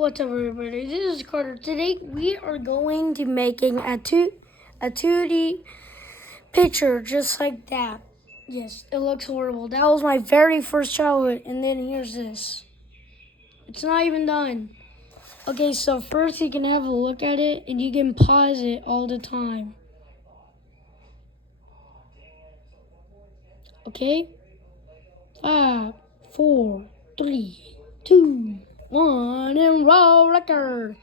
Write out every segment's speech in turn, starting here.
What's up, everybody? This is Carter. Today we are going to making a 2D picture just like that. Yes, it looks horrible. That was my very first childhood, and then here's this. It's not even done. Okay, so first you can have a look at it, and you can pause it all the time. Okay? 5, 4, 3, 2, 1, and roll record.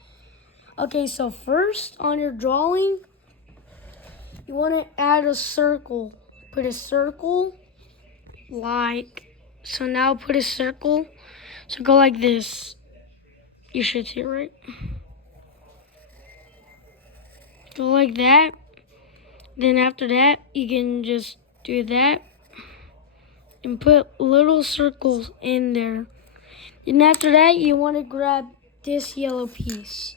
Okay, so first on your drawing, you want to add a circle. Put a circle so now put a circle. So go like this. You should see it, right? Go like that. Then after that, you can just do that and put little circles in there. And after that, you want to grab this yellow piece.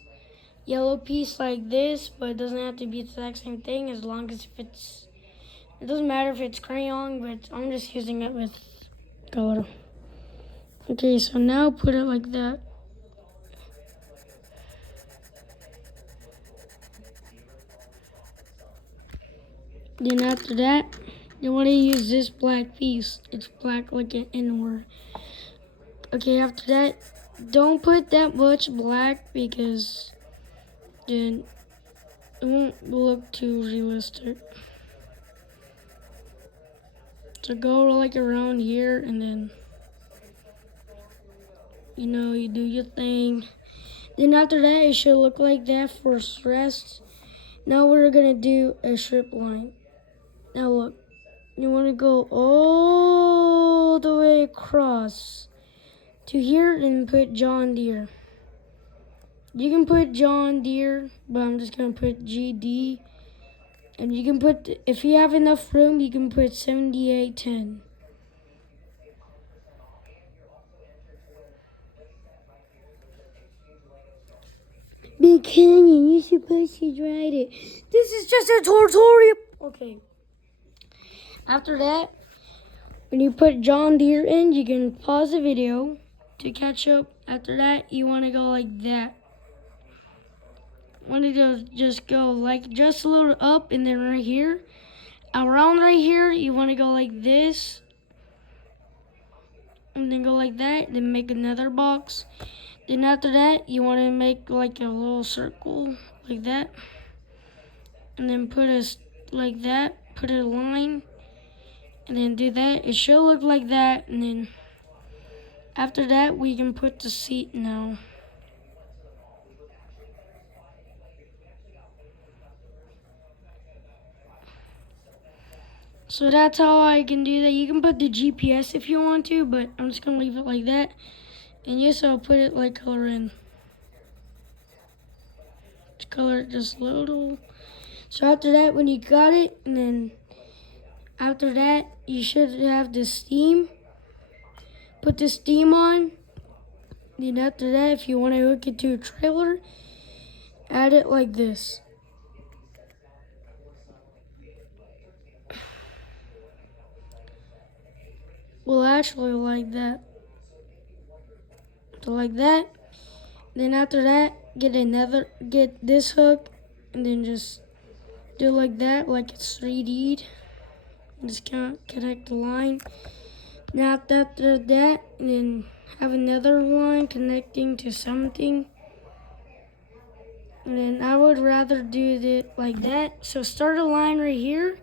Yellow piece like this, but it doesn't have to be the exact same thing as long as it doesn't matter if it's crayon, but I'm just using it with color. Okay, so now put it like that. Then after that, you want to use this black piece. It's black like an inward. Okay, after that, don't put that much black because then it won't look too realistic. So go like around here and then, you do your thing. Then after that, it should look like that for rest. Now we're gonna do a strip line. Now look, you want to go all the way across to here and put John Deere. You can put John Deere, but I'm just gonna put GD. And you can put, if you have enough room, you can put 7810. Big Canyon, you're supposed to write it. This is just a tutorial. Okay. After that, when you put John Deere in, you can pause the video to catch up. After that, you want to go like that. Want to just go like just a little up, and then right here, around right here, you want to go like this, and then go like that. Then make another box. Then after that, you want to make like a little circle like that, and then put a like that. Put a line, and then do that. It should look like that, and then after that, we can put the seat now. So that's how I can do that. You can put the GPS if you want to, but I'm just going to leave it like that. And yes, I'll put it like color in. Just color it just a little. So after that, when you got it, and then after that, you should have the steam. Put the steam on. Then after that, if you want to hook it to a trailer, add it like this. Well, actually like that. So like that. Then after that, get this hook, and then just do like that, like it's 3D'd. Just connect the line. Now after that, then have another line connecting to something. And then I would rather do it like that. So start a line right here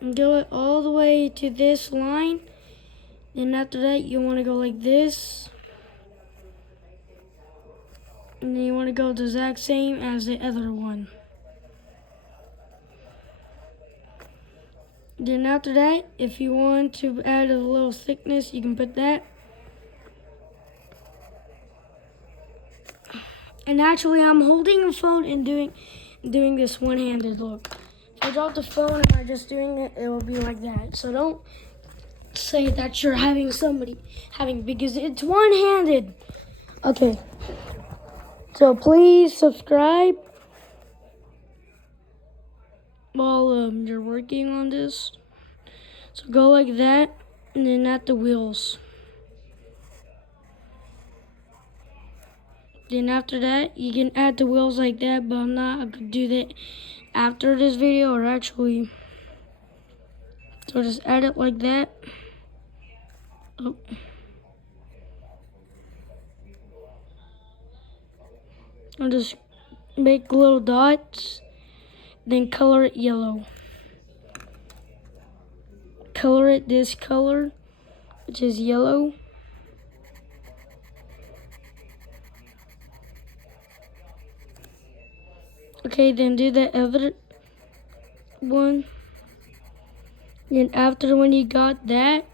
and go it all the way to this line. Then after that, you want to go like this. And then you want to go the exact same as the other one. Then after that, if you want to add a little thickness, you can put that. And actually, I'm holding a phone and doing this one-handed look. If I drop the phone and I'm just doing it, it will be like that. So don't say that you're because it's one-handed. Okay. So please subscribe while you're working on this. So go like that, and then at the wheels. Then after that, you can add the wheels like that, but I'm not gonna do that after this video, or actually, so just add it like that. Oh. I'll just make little dots, then color it yellow. Color it this color, which is yellow. Okay, then do the other one. And after when you got that,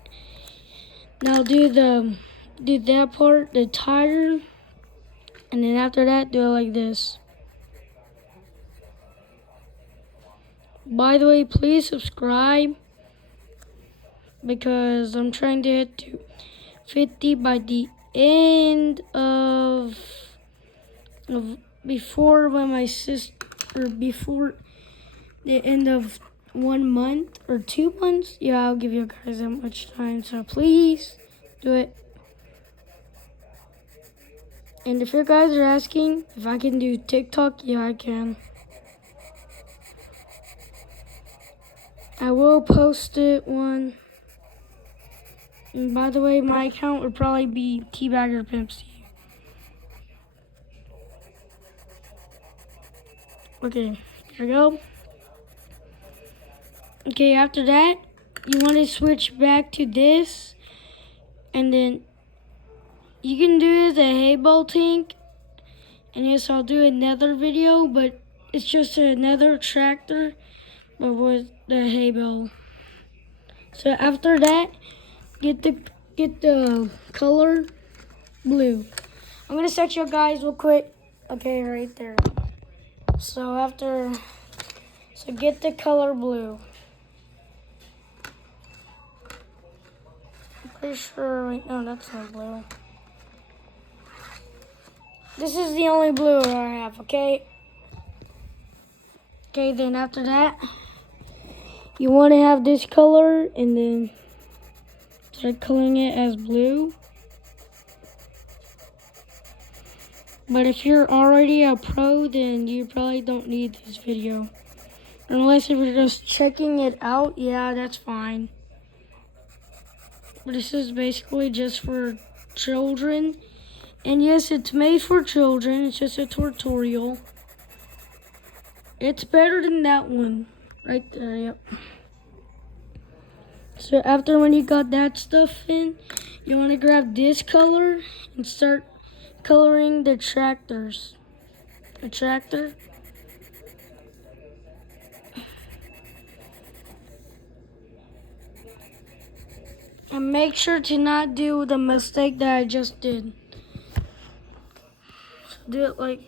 now do that part, the tire, and then after that, do it like this. By the way, please subscribe because I'm trying to hit to 50 by the end of before the end of 1 month or 2 months. Yeah, I'll give you guys that much time, so please do it. And if you guys are asking if I can do TikTok, yeah, I can. I will post it one. And by the way, my account would probably be Teabagger Pimp C. Okay, here we go. Okay, after that, you want to switch back to this, and then you can do the hay bale tank. And yes, I'll do another video, but it's just another tractor, but with the hay bale. So after that, get the color blue. I'm gonna set you guys real quick. Okay, right there. So get the color blue. I'm pretty sure, wait, no, that's not blue. This is the only blue I have, okay? Okay, then after that, you want to have this color and then start coloring it as blue. But if you're already a pro, then you probably don't need this video. Unless if you're just checking it out, yeah, that's fine. But this is basically just for children. And yes, it's made for children. It's just a tutorial. It's better than that one. Right there, yep. So after when you got that stuff in, you want to grab this color and start coloring the tractors. A tractor. And make sure to not do the mistake that I just did. So do it like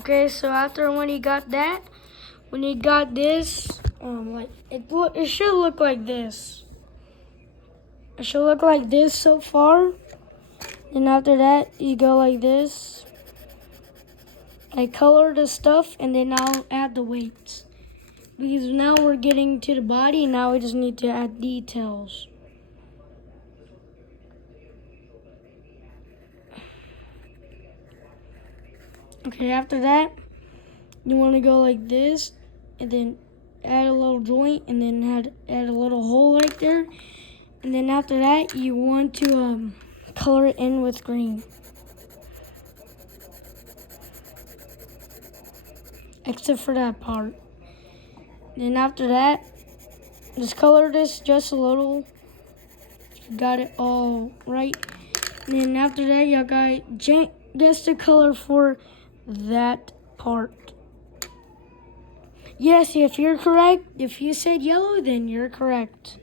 okay, so after when you got that, when you got this, like it should look like this. It should look like this so far. Then after that, you go like this. I color the stuff, and then I'll add the weights. Because now we're getting to the body, and now we just need to add details. Okay, after that, you want to go like this, and then add a little joint, and then add a little hole right there. And then after that, you want to color it in with green. Except for that part. Then after that, just color this just a little. Got it all right. And then after that, you got just the color for that part. Yes, if you're correct, if you said yellow, then you're correct.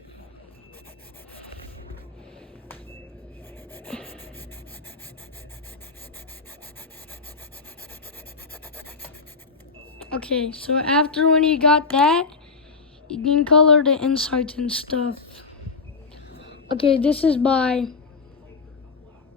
Okay, so after when you got that, you can color the insides and stuff. Okay, this is by